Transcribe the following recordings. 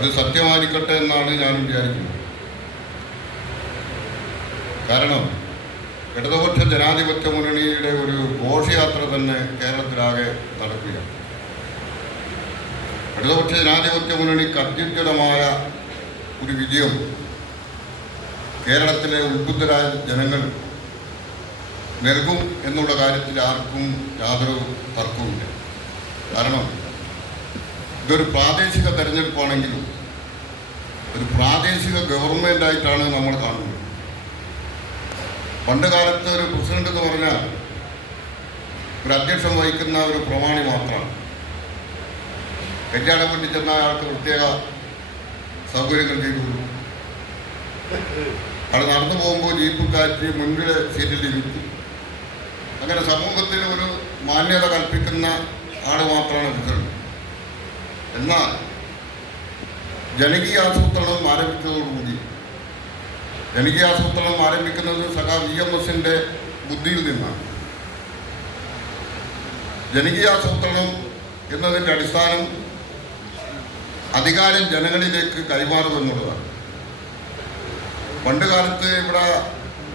അത് സത്യമായിരിക്കട്ടെ എന്നാണ് ഞാൻ വിചാരിക്കുന്നത്. കാരണം ഇടതുപക്ഷ ജനാധിപത്യ മുന്നണിയുടെ ഒരു ഘോഷയാത്ര തന്നെ കേരളത്തിലാകെ നടക്കുകയാണ്. ഇടതുപക്ഷ ജനാധിപത്യ മുന്നണിക്ക് അത്യുജ്വലമായ ഒരു വിജയം കേരളത്തിലെ ഉത്ബുദ്ധരായ ജനങ്ങൾ നൽകും എന്നുള്ള കാര്യത്തിൽ ആർക്കും യാതൊരു തർക്കവുമില്ല. കാരണം ഇതൊരു പ്രാദേശിക തെരഞ്ഞെടുപ്പാണെങ്കിലും ഒരു പ്രാദേശിക ഗവൺമെന്റ് ആയിട്ടാണ് നമ്മൾ കാണുന്നത്. പണ്ട് കാലത്ത് ഒരു പ്രസിഡന്റ് എന്ന് പറഞ്ഞാൽ ഒരു അധ്യക്ഷം വഹിക്കുന്ന ഒരു പ്രമാണി മാത്രമാണ്. കല്യാണം വേണ്ടി ചെന്ന അയാൾക്ക് പ്രത്യേക സൗകര്യങ്ങൾ ചെയ്തു അവിടെ നടന്നു പോകുമ്പോൾ ജീപ്പ് കാറ്റ് മുൻപിൽ സീറ്റിൽ ഇരുത്തി. അങ്ങനെ സമൂഹത്തിന് ഒരു മാന്യത കൽപ്പിക്കുന്ന ആൾ മാത്രമാണ് പ്രസിഡന്റ്. എന്നാൽ ജനകീയാസൂത്രണം ആരംഭിച്ചതോടുകൂടി ജനകീയാസൂത്രണം ആരംഭിക്കുന്നത് സഖാ വി എം എസിന്റെ ബുദ്ധിയിൽ നിന്നാണ്. ജനകീയാസൂത്രണം എന്നതിന്റെ അടിസ്ഥാനം അധികാരം ജനങ്ങളിലേക്ക് കൈമാറുമെന്നുള്ളതാണ് പണ്ട് കാലത്ത് ഇവിടെ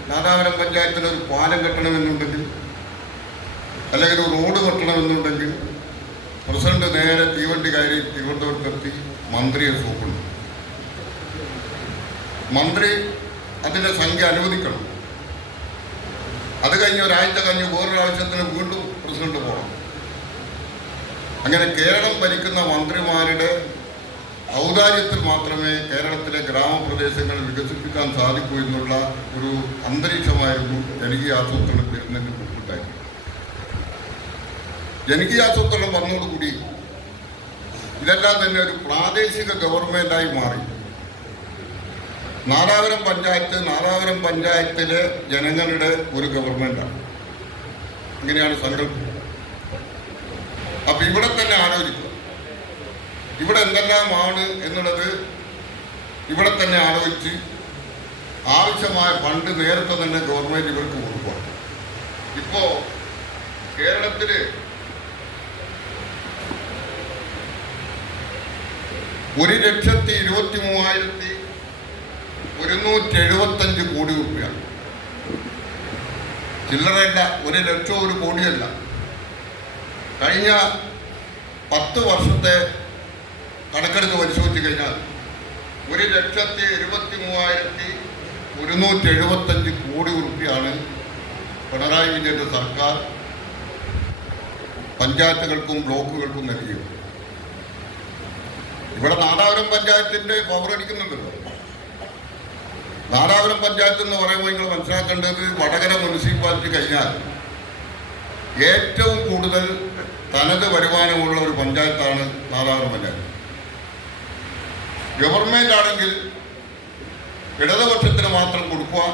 നാദാപുരം പഞ്ചായത്തിന് ഒരു പാലം കെട്ടണമെന്നുണ്ടെങ്കിൽ അല്ലെങ്കിൽ ഒരു റോഡ് കെട്ടണമെന്നുണ്ടെങ്കിൽ പ്രസിഡന്റ് നേരെ തീവണ്ടി കയറി തിരുവനന്തപുരത്തെത്തി മന്ത്രിയെ സൂപ്പുണ്ട്. മന്ത്രി അതിന്റെ സംഖ്യ അനുവദിക്കണം. അത് കഴിഞ്ഞ് ഒരാഴ്ച കഴിഞ്ഞ് വേറൊരാഴ്ചത്തിന് വീണ്ടും പ്രസിഡന്റ് പോകണം. അങ്ങനെ കേരളം ഭരിക്കുന്ന മന്ത്രിമാരുടെ ഔദാര്യത്തിൽ മാത്രമേ കേരളത്തിലെ ഗ്രാമപ്രദേശങ്ങൾ വികസിപ്പിക്കാൻ സാധിക്കൂ എന്നുള്ള ഒരു അന്തരീക്ഷമായിരുന്നു ജനകീയ ആസൂത്രണത്തിൽ നിന്നും മുമ്പുണ്ടായിരുന്നത് ജനകീയ ആസൂത്രണം വന്നതോടുകൂടി ഇതെല്ലാം തന്നെ ഒരു പ്രാദേശിക ഗവൺമെന്റായി മാറി. നാദാപുരം പഞ്ചായത്ത് നാദാപുരം പഞ്ചായത്തിലെ ജനങ്ങളുടെ ഒരു ഗവൺമെന്റാണ് ഇങ്ങനെയാണ് സങ്കല്പം. അപ്പം ഇവിടെ തന്നെ ആലോചിക്കുക. ഇവിടെ എന്തെല്ലാമാണ് എന്നുള്ളത് ഇവിടെ തന്നെ ആലോചിച്ച് ആവശ്യമായ ഫണ്ട് നേരത്തെ തന്നെ ഗവൺമെന്റ് ഇവർക്ക് കൊടുക്കുക. ഇപ്പോൾ കേരളത്തിൽ ഒരു ലക്ഷത്തി ഇരുപത്തി മൂവായിരത്തി ഒരുന്നൂറ്റി എഴുപത്തഞ്ച് കോടി രൂപ ചില്ലറയല്ല ഒരു ലക്ഷം ഒരു കോടിയല്ല. കഴിഞ്ഞ പത്ത് വർഷത്തെ കണക്കെടുത്ത് പരിശോധിച്ച് കഴിഞ്ഞാൽ ഒരു ലക്ഷത്തി എഴുപത്തി മൂവായിരത്തി ഒരുന്നൂറ്റി എഴുപത്തഞ്ച് കോടി റുപ്യാണ് പിണറായി വിജയന്റെ സർക്കാർ പഞ്ചായത്തുകൾക്കും ബ്ലോക്കുകൾക്കും നൽകിയത്. ഇവിടെ നാദാപുരം പഞ്ചായത്തിന്റെ പവർ അടിക്കുന്നുണ്ടല്ലോ. നാദാപുരം പഞ്ചായത്ത് എന്ന് പറയുമ്പോൾ നിങ്ങൾ മനസ്സിലാക്കേണ്ടത് വടകര മുനിസിപ്പാലിറ്റി കഴിഞ്ഞാൽ ഏറ്റവും കൂടുതൽ തനത് വരുമാനമുള്ള ഒരു പഞ്ചായത്താണ് നാദാപുരം പഞ്ചായത്ത്. ഗവൺമെന്റ് ആണെങ്കിൽ ഇടതുപക്ഷത്തിന് മാത്രം കൊടുക്കുക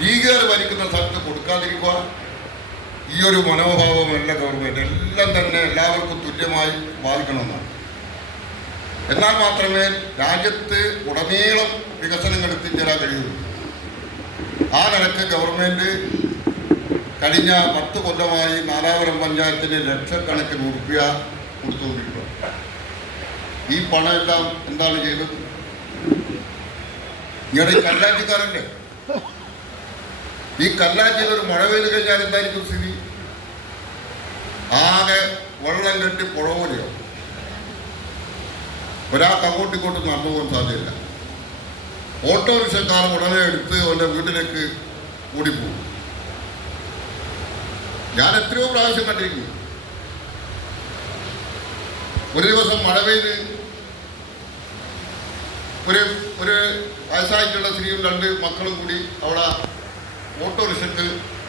ലീഗുകാർ ഭരിക്കുന്ന സ്ഥലത്ത് കൊടുക്കാതിരിക്കുക ഈ ഒരു മനോഭാവമല്ല ഗവൺമെന്റ് എല്ലാം തന്നെ എല്ലാവർക്കും തുല്യമായി ബാധിക്കണമെന്നാണ്. എന്നാൽ മാത്രമേ രാജ്യത്ത് ഉടനീളം വികസനങ്ങൾ എത്തിച്ചേരാൻ കഴിയുള്ളൂ ആ നിലയ്ക്ക് ഗവൺമെന്റ് കഴിഞ്ഞ പത്ത് കൊല്ലമായി നാലാപുരം പഞ്ചായത്തിന് ലക്ഷക്കണക്കിന് ഉറുപ്പ്യ കൊടുത്തുകൊണ്ടിരിക്കുക ഈ പണമെല്ലാം എന്താണ് ചെയ്തത്? ഇങ്ങനെ കല്ലാറ്റിക്കാരല്ലേ ഈ കല്ലാറ്റിൽ ഒരു മഴ പെയ്ത് കഴിഞ്ഞാൽ എന്തായിരിക്കും സ്ഥിതി? ആകെ വെള്ളം കെട്ടി പുഴ പോലെയാവും. ഒരാൾക്ക് അങ്ങോട്ടും ഇങ്ങോട്ടും നടന്നു പോകാൻ സാധ്യതയില്ല. ഓട്ടോറിക്ഷക്കാർ ഉടനെ എടുത്ത് അവന്റെ വീട്ടിലേക്ക് ഓടിപ്പോകും. ഞാൻ എത്രയോ പ്രാവശ്യം കണ്ടിരിക്കുന്നു ഒരു ദിവസം മഴ പെയ്ത് ഒരു ഒരു വയസ്സായിട്ടുള്ള സ്ത്രീയും രണ്ട് മക്കളും കൂടി അവിടെ ഓട്ടോറിക്ഷക്ക്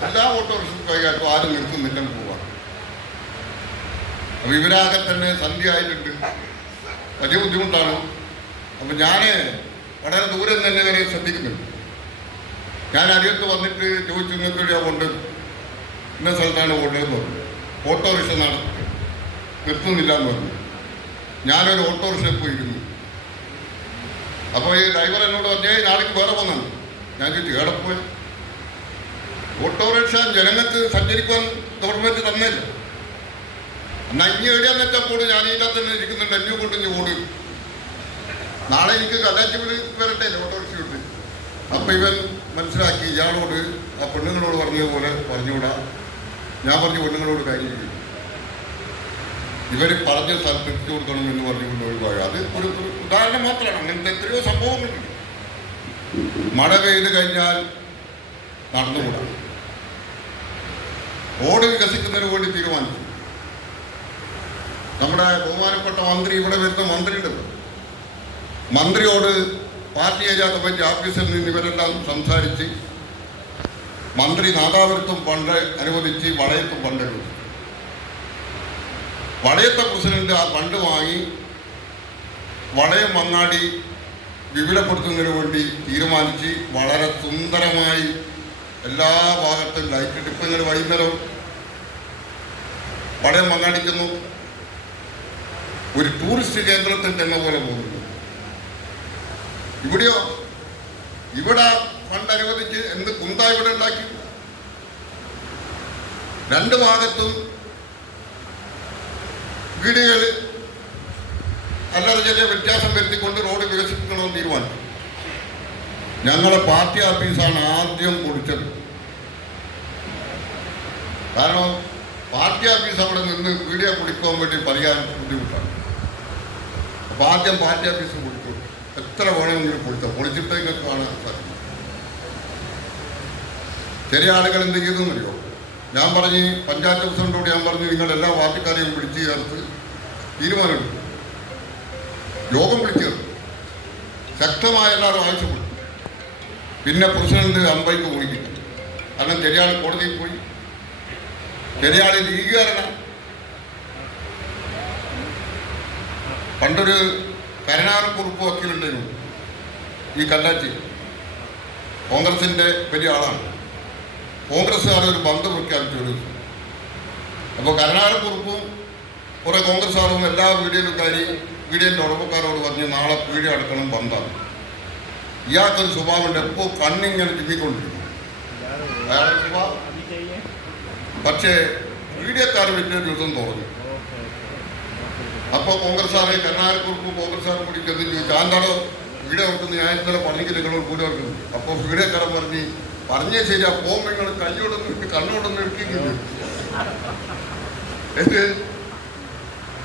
എല്ലാ ഓട്ടോറിക്ഷക്കും കൈകാട്ടും ആരും നിൽക്കും പോവാം. പോവാ ഇവരാകെ തന്നെ സന്ധ്യ ആയിട്ടുണ്ട്. വലിയ ബുദ്ധിമുട്ടാണ്. അപ്പം ഞാൻ വളരെ ദൂരം തന്നെ വരെ ശ്രദ്ധിക്കുന്നുണ്ട്. ഞാൻ അരിയത്ത് വന്നിട്ട് ചോദിച്ചു നിങ്ങൾക്ക് എവിടെയാ കൊണ്ട് ഇന്ന സ്ഥലത്താണ് കൊണ്ടതെന്ന് പറഞ്ഞു. ഓട്ടോറിക്ഷ നടത്തി നിർത്തുന്നില്ല എന്ന് പറഞ്ഞു. ഞാനൊരു ഓട്ടോറിക്ഷയിൽ പോയിരുന്നു. അപ്പോൾ ഈ ഡ്രൈവർ എന്നോട് പറഞ്ഞേ നാളേക്ക് വേറെ പോകുന്നു ഞാൻ ചോദിച്ചു എവിടെ പോയി? ഓട്ടോറിക്ഷ ജനങ്ങൾക്ക് സഞ്ചരിക്കാൻ ഗവൺമെന്റ് തന്നില്ല എന്നാ ഇനി എവിടെയാന്ന് പോലും ഞാൻ ഇതിനകത്ത് തന്നെ ഇരിക്കുന്നുണ്ട് എന്നെ കൊണ്ട് ഇനി ഓടി. നാളെ എനിക്ക് കല്ലാറ്റി വിളി വരട്ടെ ഓട്ടോറിക്ഷ ഉണ്ട് അപ്പം ഇവൻ മനസ്സിലാക്കി ഇയാളോട് ആ പെണ്ണുങ്ങളോട് പറഞ്ഞതുപോലെ പറഞ്ഞുകൂടാ. ഞാൻ പറഞ്ഞ പെണ്ണുങ്ങളോട് കാര്യം ഇവർ പറഞ്ഞ സ്ഥലത്ത് എത്തിച്ചു കൊടുക്കണം എന്ന് പറഞ്ഞുകൊണ്ട് ഒഴിവായി അത് ഒരു ഉദാഹരണം മാത്രമാണ്. അങ്ങനത്തെ എത്രയോ സംഭവങ്ങളുണ്ട്. മഴ പെയ്ത് കഴിഞ്ഞാൽ നടന്നുകൂടാ. ഓട് വികസിക്കുന്നതിന് വേണ്ടി തീരുമാനിച്ചു. നമ്മുടെ ബഹുമാനപ്പെട്ട മന്ത്രി ഇവിടെ വരുന്ന മന്ത്രി ഉണ്ടല്ലോ മന്ത്രിയോട് പാർട്ടി ഏരിയ കമ്മിറ്റി ഓഫീസിൽ നിന്ന് ഇവരെല്ലാം സംസാരിച്ച് മന്ത്രി നാദാപുരത്തും പണ്ട് അനുവദിച്ച് വളയത്തും പണ്ട് അനുവദിച്ചു വളയത്തെ പ്രസിഡന്റ് ആ ഫണ്ട് വാങ്ങി വളയം മങ്ങാടി വിപുലപ്പെടുത്തുന്നതിന് വേണ്ടി തീരുമാനിച്ച് വളരെ സുന്ദരമായി എല്ലാ ഭാഗത്തും ലൈറ്റ് ഇട്ടിപ്പങ്ങൾ വൈകുന്നേരം. വളയം മങ്ങാടിക്കുന്നു ഒരു ടൂറിസ്റ്റ് കേന്ദ്രത്തിൽ ചെന്ന പോലെ പോകുന്നു ഇവിടെയോ? ഇവിടെ ഫണ്ട് അനുവദിച്ച് എന്ത് കുന്ത ഇവിടെ ഉണ്ടാക്കി? രണ്ട് ഭാഗത്തും വീടുകൾ അല്ലറ ചെറിയ വ്യത്യാസം വരുത്തിക്കൊണ്ട് റോഡ് വികസിപ്പിക്കണമെന്ന് തീരുമാനിച്ചു. ഞങ്ങളെ പാർട്ടി ഓഫീസാണ് ആദ്യം കുടിച്ചത് കാരണം പാർട്ടി ഓഫീസ് അവിടെ നിന്ന് വീഡിയോ കുടിക്കാൻ വേണ്ടി പറയാൻ ബുദ്ധിമുട്ടാണ്. അപ്പൊ ആദ്യം പാർട്ടി ഓഫീസിൽ കൊടുത്തു. എത്ര വേണമെങ്കിലും കൊടുത്തു. പൊളിച്ചിട്ടേക്കൊക്കെ ആണ് ചില ആളുകൾ എന്ത് ചെയ്തെന്നറിയോ ഞാൻ പറഞ്ഞ് പഞ്ചായത്ത് പ്രസിഡന്റോട് ഞാൻ പറഞ്ഞു നിങ്ങൾ എല്ലാ പാർട്ടിക്കാരെയും വിളിച്ചു ചേർത്ത് തീരുമാനമെടുക്കും യോഗം വിളിച്ചു ചേർത്തു. ശക്തമായ എല്ലാവരും ആവശ്യപ്പെട്ടു. പിന്നെ പ്രസിഡന്റ് അമ്പൈക്ക് വിളിക്കില്ല കാരണം ചെറിയാൾ കോടതിയിൽ പോയി. ചെറിയാൾ ലീഗുകാരനാണ് പണ്ടൊരു കരുണാകരൻ കുറുപ്പ് വക്കീലുണ്ടായിരുന്നു. ഈ കല്ലാറ്റി കോൺഗ്രസിന്റെ വലിയ ആളാണ്. കോൺഗ്രസ്സുകാർ ഒരു ബന്ധ പ്രഖ്യാപിച്ചു കൊടുത്തു അപ്പോൾ കരുണാകരൻ കുറുപ്പും കുറെ കോൺഗ്രസ്സുകാരും എല്ലാ വീഡിയോയിലും വീഡിയോന്റെ ഉറപ്പക്കാരോട് പറഞ്ഞ് നാളെ വീഡിയോ അടക്കണം ബന്ധാണ് ഇയാൾക്കൊരു സ്വഭാവമുണ്ട്. എപ്പോൾ കണ്ണിങ്ങനെ ചിന്തിക്കൊണ്ടിരുന്നു അയാളുടെ സ്വഭാവം? പക്ഷേ വീഡിയോക്കാർ വലിയ ദിവസം തുറന്നു. അപ്പോൾ കോൺഗ്രസ്സുകാരെ കരുണാകരക്കുറിപ്പ് കോൺഗ്രസ്സുകാരെ കൂടി ചെന്ന് ചോദിച്ചു. ആന്താണോ ഇവിടെ വെക്കുന്നത് ഞാൻ ഇന്നലെ പറഞ്ഞിട്ട് നിങ്ങളോട് കൂടെ വെക്കുന്നത് അപ്പോൾ വീഡിയോക്കാരൻ പറഞ്ഞ് പറഞ്ഞേ ശരിയാ പോകുമ്പോൾ നിങ്ങൾ കൈയോടൊന്നും ഇട്ട് കണ്ണോടൊന്നും എടുക്കുന്നത് എന്ത്?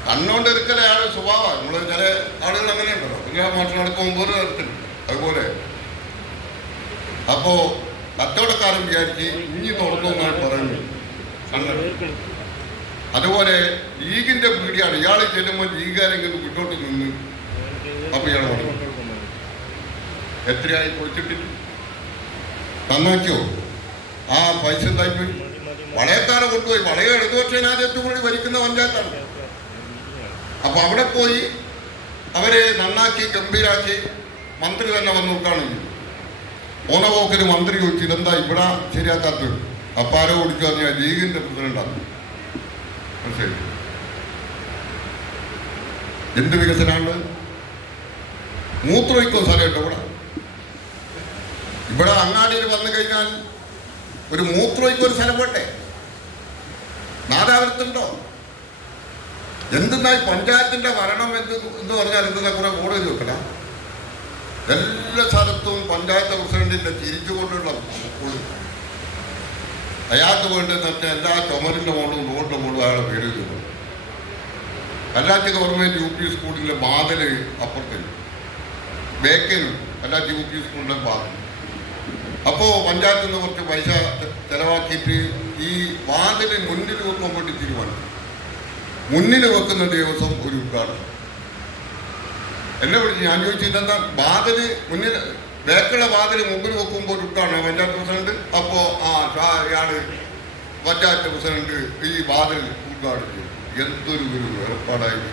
കണ്ണോണ്ട് എടുക്കലേ ആൾ സ്വഭാവമാണ് നമ്മൾ ചില ആളുകൾ അങ്ങനെ ഉണ്ടല്ലോ പിന്നെ മാറ്റം നടക്കുമ്പോൾ വേറെ തരത്തിലുണ്ട് അതുപോലെ. അപ്പോ കച്ചവടക്കാരൻ വിചാരിച്ച് ഇനി തുറന്നു എന്നാണ് പറയുന്നത് അങ്ങനെ അതുപോലെ ലീഗിന്റെ പീടിയാണ്. ഇയാൾ ചെല്ലുമ്പോൾ ലീഗുകാരെങ്കിലും മുന്നോട്ട് നിന്ന് അപ്പൊ ഇയാൾ എത്രയായി കൊടുത്തിട്ടില്ല നന്നാക്കിയോ ആ പൈസ എന്തായിപ്പോയി വളയത്താണ് കൊണ്ടുപോയി. വളയ ഇടതുപക്ഷനാദ്യത്തു കൂടി ഭരിക്കുന്ന പഞ്ചായത്താണ്. അപ്പൊ അവിടെ പോയി അവരെ നന്നാക്കി ഗംഭീരാക്കി മന്ത്രി തന്നെ വന്ന് നോക്കുകയാണെങ്കിൽ പോന്ന പോക്കിന് മന്ത്രി ചോദിച്ചു ഇതെന്താ ഇവിടെ ശരിയാക്കാത്തത്? അപ്പാരോ ഓടിച്ചു പറഞ്ഞാൽ ലീഗിന്റെ പ്രസിഡന്റാണ് ശരി എന്ത് വികസനമാണ്? സാറേ സ്ഥലമുണ്ട് ഇവിടെ? ഇവിടെ അങ്ങാടിയിൽ വന്നു കഴിഞ്ഞാൽ ഒരു മൂത്രമൊഴിക്കോ ഒരു സ്ഥലം പോട്ടെ. നാലാവരത്തുണ്ടോ എന്തെന്നായി പഞ്ചായത്തിന്റെ ഭരണം എന്ത് എന്ന് പറഞ്ഞാൽ എന്തെന്നാ കുറെ കൂടുതൽ വെക്കല എല്ലാ സ്ഥലത്തും പഞ്ചായത്ത് പ്രസിഡന്റിന്റെ ചിരിച്ചുകൊണ്ടുള്ള ബോർഡ്. അയാൾക്ക് വേണ്ടി തന്നെ എല്ലാ ചുമരിന്റെ മുകളിലും റോഡിന്റെ മുകളിലും അയാളെ പേര് ചെയ്തു വെക്കും. ഗവൺമെന്റ് യു പി സ്കൂളിലെ ബാതൽ അപ്പുറത്തിൽ ബേക്കൽ അല്ലാത്ത യു പി സ്കൂളിലെ വാതിൽ. അപ്പോൾ പഞ്ചായത്തിൽ നിന്ന് കുറച്ച് പൈസ ചിലവാക്കിയിട്ട് ഈ വാതിൽ മുന്നിൽ വെക്കാൻ വേണ്ടി തീരുമാനിച്ചു. മുന്നിൽ വെക്കുന്ന ദിവസം ഒരു ഉദ്ഘാടനം. എന്നെ വിളിച്ച് ഞാൻ ചോദിച്ചിട്ടെന്താ വാതിൽ മുന്നിൽ ബേക്കുള്ള വാതിൽ മുമ്പിൽ വെക്കുമ്പോൾ ഇട്ടാണ് പഞ്ചായത്ത് പ്രസിഡന്റ്. അപ്പോൾ ആ ഷാ ഇയാൾ പഞ്ചായത്ത് പ്രസിഡന്റ് ഈ വാതിൽ ഉദ്ഘാടനം ചെയ്തു. എന്തൊരു ഒരു ഏർപ്പാടായിരുന്നു